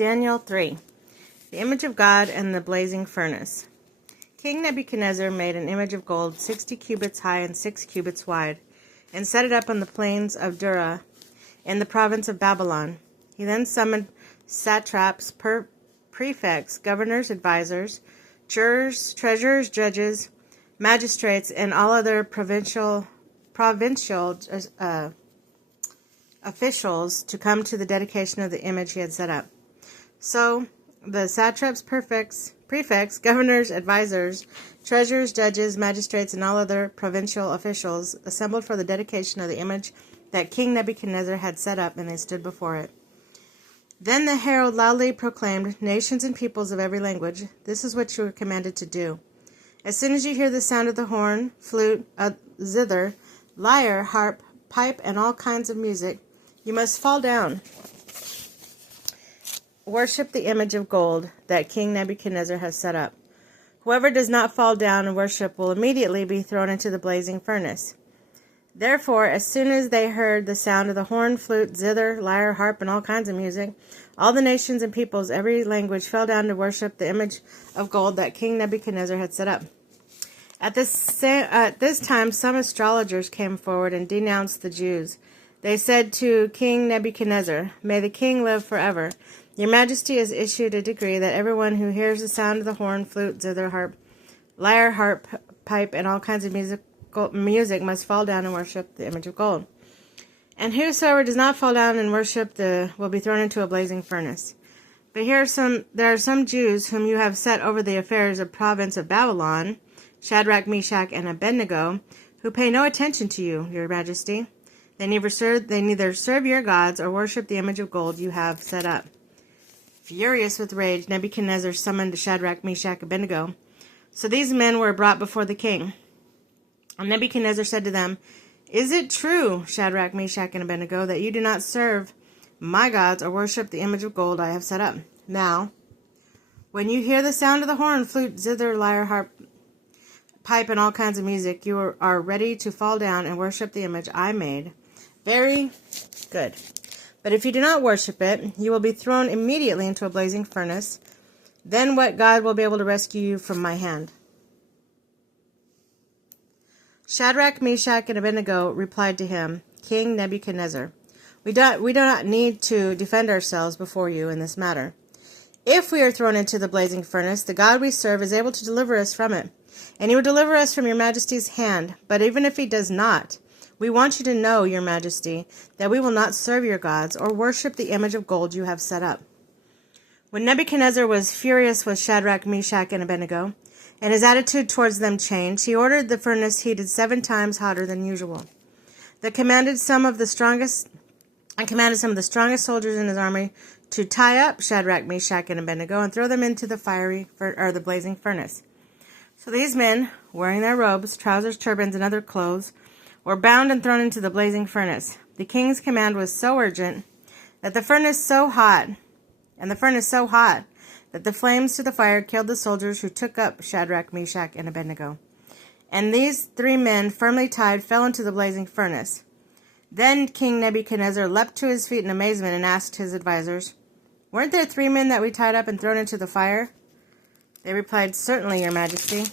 Daniel 3. The image of God and the blazing furnace. King Nebuchadnezzar made an image of gold 60 cubits high and 6 cubits wide, and set it up on the plains of Dura in the province of Babylon. He then summoned satraps, prefects, governors, advisors, jurors, treasurers, judges, magistrates, and all other provincial officials to come to the dedication of the image he had set up. So the satraps, prefects, governors, advisors, treasurers, judges, magistrates, and all other provincial officials assembled for the dedication of the image that King Nebuchadnezzar had set up, and they stood before it. Then the herald loudly proclaimed, "Nations and peoples of every language, this is what you are commanded to do. As soon as you hear the sound of the horn, flute, zither, lyre, harp, pipe, and all kinds of music, you must fall down. Worship the image of gold that King Nebuchadnezzar has set up. Whoever does not fall down and worship will immediately be thrown into the blazing furnace." Therefore, as soon as they heard the sound of the horn, flute, zither, lyre, harp, and all kinds of music, all the nations and peoples, every language, fell down to worship the image of gold that King Nebuchadnezzar had set up. At this time, some astrologers came forward and denounced the Jews. They said to King Nebuchadnezzar, "May the king live forever. Your Majesty has issued a decree that everyone who hears the sound of the horn, flute, zither, harp, lyre, harp, pipe, and all kinds of music must fall down and worship the image of gold. And whosoever does not fall down and worship will be thrown into a blazing furnace. But there are some Jews whom you have set over the affairs of the province of Babylon, Shadrach, Meshach, and Abednego, who pay no attention to you, your Majesty. They neither serve your gods or worship the image of gold you have set up." Furious with rage, Nebuchadnezzar summoned Shadrach, Meshach, and Abednego. So these men were brought before the king. And Nebuchadnezzar said to them, "Is it true, Shadrach, Meshach, and Abednego, that you do not serve my gods or worship the image of gold I have set up? Now, when you hear the sound of the horn, flute, zither, lyre, harp, pipe, and all kinds of music, you are ready to fall down and worship the image I made. Very good. But if you do not worship it, you will be thrown immediately into a blazing furnace. Then what God will be able to rescue you from my hand?" Shadrach, Meshach, and Abednego replied to him, "King Nebuchadnezzar, we do not need to defend ourselves before you in this matter. If we are thrown into the blazing furnace, the God we serve is able to deliver us from it, and he will deliver us from your Majesty's hand. But even if he does not, we want you to know, your Majesty, that we will not serve your gods or worship the image of gold you have set up." When Nebuchadnezzar was furious with Shadrach, Meshach, and Abednego, and his attitude towards them changed, he ordered the furnace heated 7 times hotter than usual. He commanded some of the strongest soldiers in his army to tie up Shadrach, Meshach, and Abednego and throw them into the blazing furnace. So these men, wearing their robes, trousers, turbans, and other clothes, were bound and thrown into the blazing furnace. The king's command was so urgent, that the furnace so hot that the flames to the fire killed the soldiers who took up Shadrach, Meshach, and Abednego. And these 3 men, firmly tied, fell into the blazing furnace. Then King Nebuchadnezzar leapt to his feet in amazement and asked his advisors, "Weren't there 3 men that we tied up and thrown into the fire?" They replied, "Certainly, your Majesty."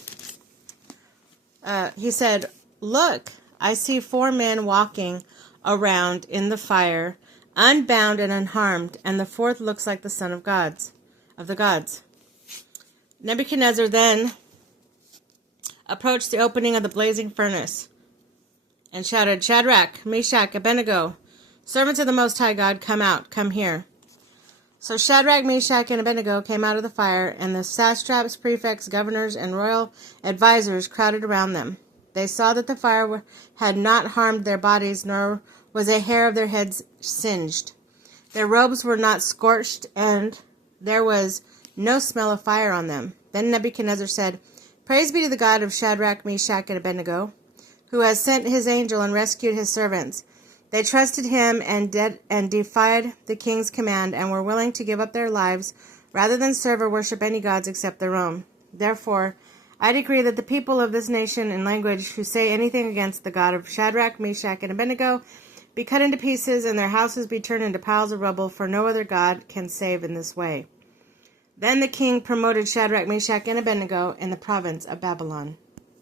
He said, "Look, I see 4 men walking around in the fire, unbound and unharmed, and the 4th looks like the son of the gods." Nebuchadnezzar then approached the opening of the blazing furnace and shouted, "Shadrach, Meshach, Abednego, servants of the Most High God, come out, come here." So Shadrach, Meshach, and Abednego came out of the fire, and the satraps, prefects, governors, and royal advisors crowded around them. They saw that the fire had not harmed their bodies, nor was a hair of their heads singed. Their robes were not scorched, and there was no smell of fire on them. Then Nebuchadnezzar said, "Praise be to the God of Shadrach, Meshach, and Abednego, who has sent his angel and rescued his servants. They trusted him and defied the king's command, and were willing to give up their lives rather than serve or worship any gods except their own. Therefore, I decree that the people of this nation and language who say anything against the God of Shadrach, Meshach, and Abednego be cut into pieces, and their houses be turned into piles of rubble, for no other God can save in this way." Then the king promoted Shadrach, Meshach, and Abednego in the province of Babylon.